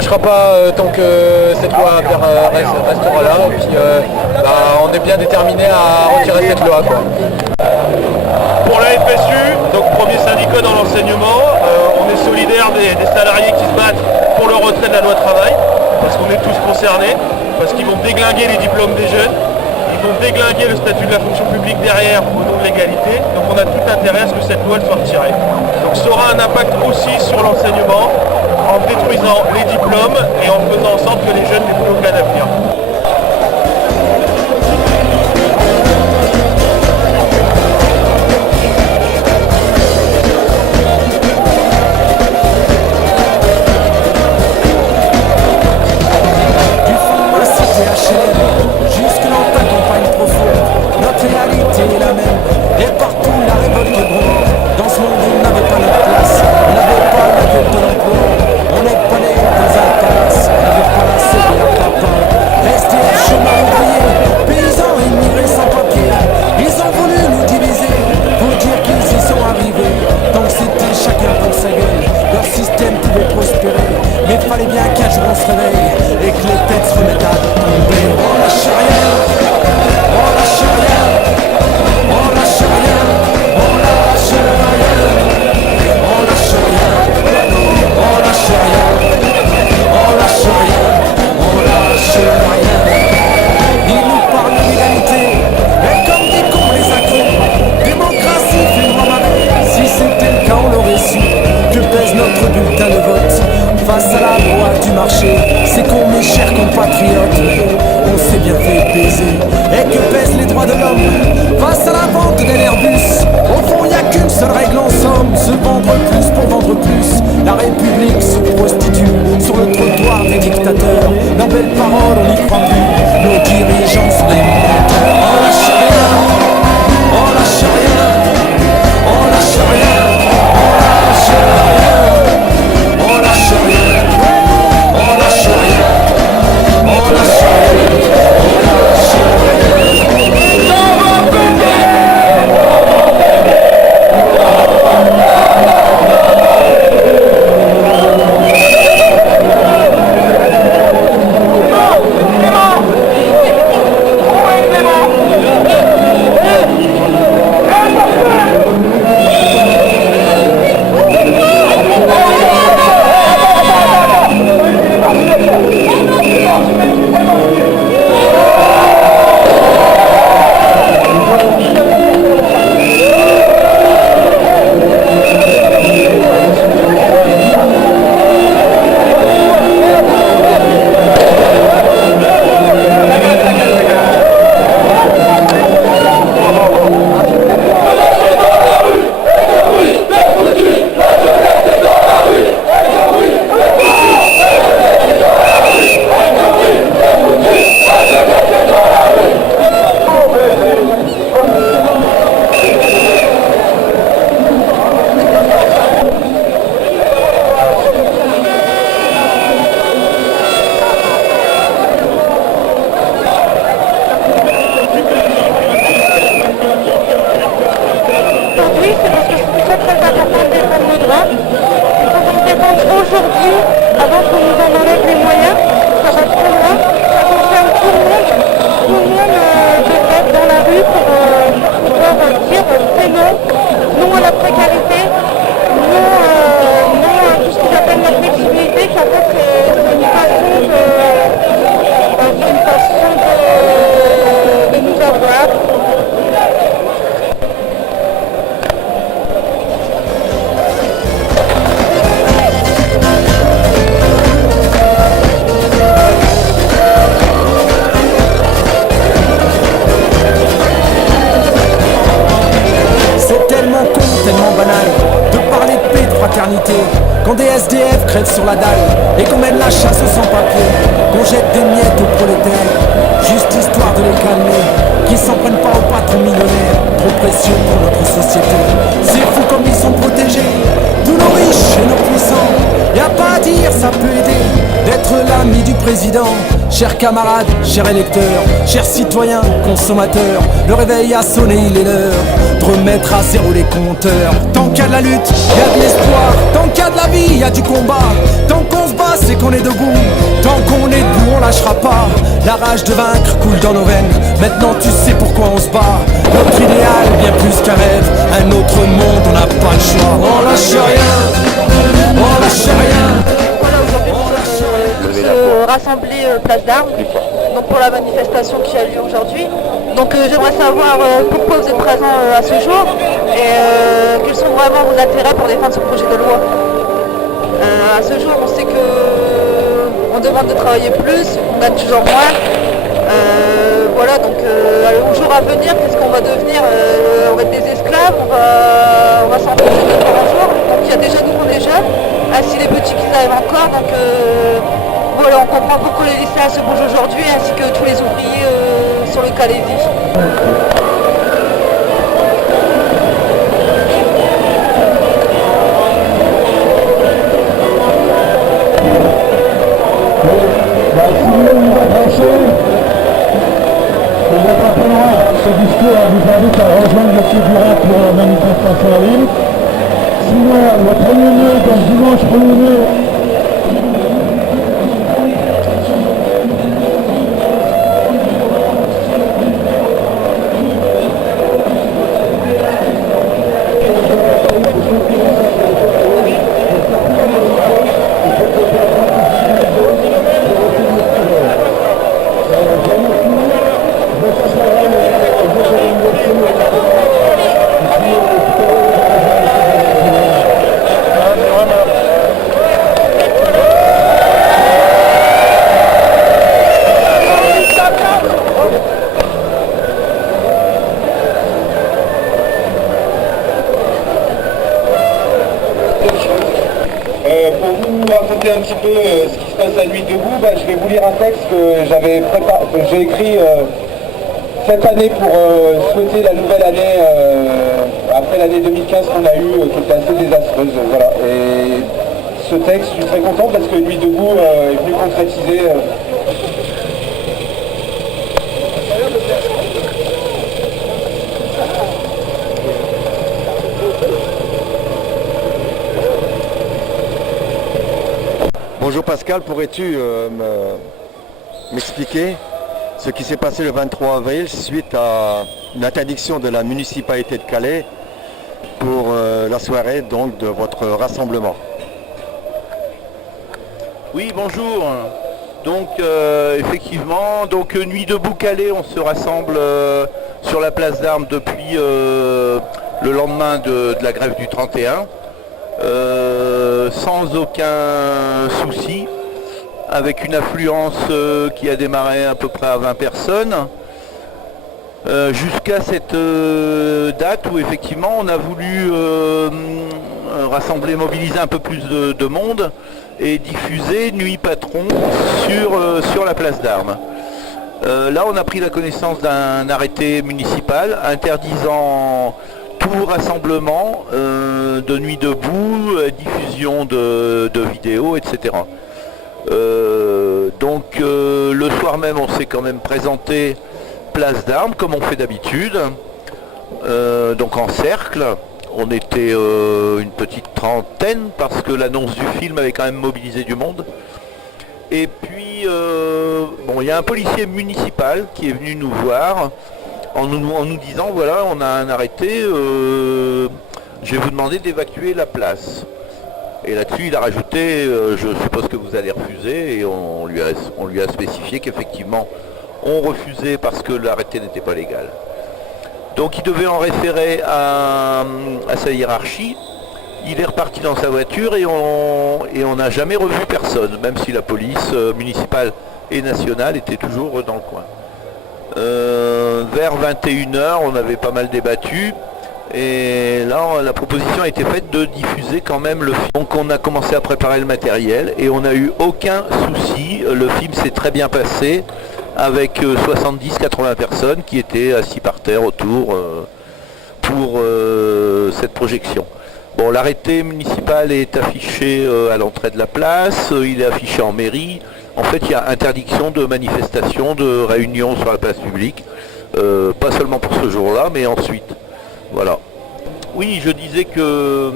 lâchera pas tant que cette loi restera là. Et puis on est bien déterminé à retirer cette loi, quoi. Pour la FSU, donc premier syndicat dans l'enseignement, on est solidaire des salariés qui se battent pour le retrait de la loi travail, parce qu'on est tous concernés, parce qu'ils vont déglinguer les diplômes des jeunes, ils vont déglinguer le statut de la fonction publique derrière au nom de l'égalité, donc on a tout intérêt à ce que cette loi soit retirée. Donc ça aura un impact aussi sur l'enseignement, en détruisant les diplômes et en faisant en sorte que les jeunes n'aient plus aucun avenir. Jusque dans ta campagne profonde, notre réalité est la même. Et partout la révolte gronde. Dans ce monde on n'avait pas notre place, on n'avait pas la gueule de l'emploi. On n'est pas né dans un palace, on n'avait pas la série à papa. SDF, chemin ouvrier, paysans immigrés sans papier. Ils ont voulu nous diviser, pour dire qu'ils y sont arrivés. Donc c'était chacun pour sa gueule, leur système pouvait prospérer. Mais fallait bien qu'un jour on se réveille et que les têtes se remettent à tomber. On lâche rien, on lâche rien, on lâche rien, on lâche rien, on lâche rien, on lâche rien, on lâche rien, on lâche rien. Ils nous parlent d'égalité, mais comme des cons les accros. Démocratie fait une marée, si c'était le cas on l'aurait su. Que pèse notre bulletin de vote face à la loi du marché? C'est qu'on mes chers compatriotes, on s'est bien fait baiser. Et que pèsent les droits de l'homme face à la vente d'un Airbus? Au fond y a qu'une seule règle en somme, se vendre plus pour vendre plus. La République se prostitue sur le trottoir des dictateurs. Leurs belles paroles on n'y croit plus, nos dirigeants sont des menteurs. On lâche rien, on lâche rien, on lâche rien, on lâche rien, on lâche rien, on lâche rien, on lâche rien, on lâche aujourd'hui, avant qu'on nous en enlève les moyens, ça va très loin, ça concerne tout le monde devrait être dans la rue pour pouvoir dire c'est non, non à la précarité, non à tout ce qu'ils appellent la flexibilité, qu'en fait c'est une façon de nous avoir. Tellement banal de parler de paix, de fraternité, quand des SDF crèvent sur la dalle et qu'on mène la chasse aux sans-papiers, qu'on jette des miettes aux prolétaires, juste histoire de les calmer, qu'ils s'en prennent pas aux patrons millionnaires, trop précieux pour notre société. C'est fou comme ils sont protégés, tous nos riches et nos puissants. Y a pas à dire, ça peut aider d'être l'ami du président, chers camarades, chers électeurs, chers citoyens, consommateurs, le réveil a sonné, il est l'heure de remettre à zéro les compteurs. Tant qu'il y a de la lutte, il y a de l'espoir. Tant qu'il y a de la vie, il y a du combat. Tant qu'on se bat, c'est qu'on est debout. Tant qu'on est debout, on lâchera pas. La rage de vaincre coule dans nos veines. Maintenant tu sais pourquoi on se bat. Notre idéal, bien plus qu'un rêve. Un autre monde, on n'a pas le choix. On lâche rien, on lâche rien. Voilà, aujourd'hui nous sommes tous rassemblés place d'Armes, donc pour la manifestation qui a lieu aujourd'hui. Donc j'aimerais savoir pourquoi vous êtes présents à ce jour et quels sont vraiment vos intérêts pour défendre ce projet de loi. À ce jour, on sait que on demande de travailler plus, on gagne toujours moins. Voilà, donc au jour à venir, qu'est-ce qu'on va devenir? On va être des esclaves, on va s'enfoncer de jour en jour. Donc il y a déjà nous, on est jeunes, ainsi les petits qui arrivent encore. Donc voilà, on comprend beaucoup les lycéens se bougent aujourd'hui, ainsi que tous les ouvriers sur le Calaisis. Ce discours vous invite à rejoindre M. Durand pour la manifestation en ligne. Sinon, le 1er mai, donc dimanche 1er mai, pour vous raconter un petit peu ce qui se passe à Nuit debout, je vais vous lire un texte que j'ai écrit cette année pour souhaiter la nouvelle année après l'année 2015 qu'on a eue, qui était assez désastreuse. Voilà. Et ce texte, je suis très content parce que Nuit debout est venu concrétiser. Bonjour Pascal, pourrais-tu m'expliquer ce qui s'est passé le 23 avril suite à une interdiction de la municipalité de Calais pour la soirée donc de votre rassemblement? Oui, bonjour. Donc effectivement, donc Nuit debout Calais, on se rassemble sur la place d'Armes depuis le lendemain de la grève du 31. Sans aucun souci, avec une affluence qui a démarré à peu près à 20 personnes, jusqu'à cette date où effectivement on a voulu rassembler, mobiliser un peu plus de monde et diffuser Nuit Patron sur la place d'Armes. Là on a pris la connaissance d'un arrêté municipal interdisant tout rassemblement de Nuit debout, diffusion de vidéos, etc. Donc le soir même, on s'est quand même présenté place d'Armes, comme on fait d'habitude, donc en cercle. On était une petite trentaine, parce que l'annonce du film avait quand même mobilisé du monde. Et puis, il y a un policier municipal qui est venu nous voir, en nous disant, voilà, on a un arrêté, je vais vous demander d'évacuer la place. Et là-dessus, il a rajouté, je suppose que vous allez refuser, et on lui a spécifié qu'effectivement, on refusait parce que l'arrêté n'était pas légal. Donc il devait en référer à sa hiérarchie. Il est reparti dans sa voiture et on n'a jamais revu personne, même si la police municipale et nationale était toujours dans le coin. Vers 21h, on avait pas mal débattu et là la proposition a été faite de diffuser quand même le film. Donc on a commencé à préparer le matériel et on n'a eu aucun souci. Le film s'est très bien passé avec 70-80 personnes qui étaient assis par terre autour pour cette projection. Bon, l'arrêté municipal est affiché à l'entrée de la place, il est affiché en mairie, En fait, il y a interdiction de manifestation, de réunion sur la place publique, pas seulement pour ce jour-là, mais ensuite. Voilà. Oui, je disais que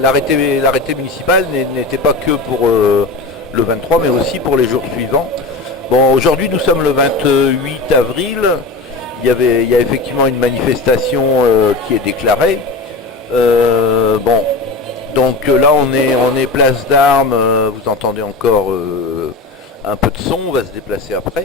l'arrêté municipal n'était pas que pour le 23, mais aussi pour les jours suivants. Bon, aujourd'hui, nous sommes le 28 avril. Il y a effectivement une manifestation qui est déclarée. Bon, donc là, on est place d'Armes. Vous entendez encore un peu de son. On va se déplacer après.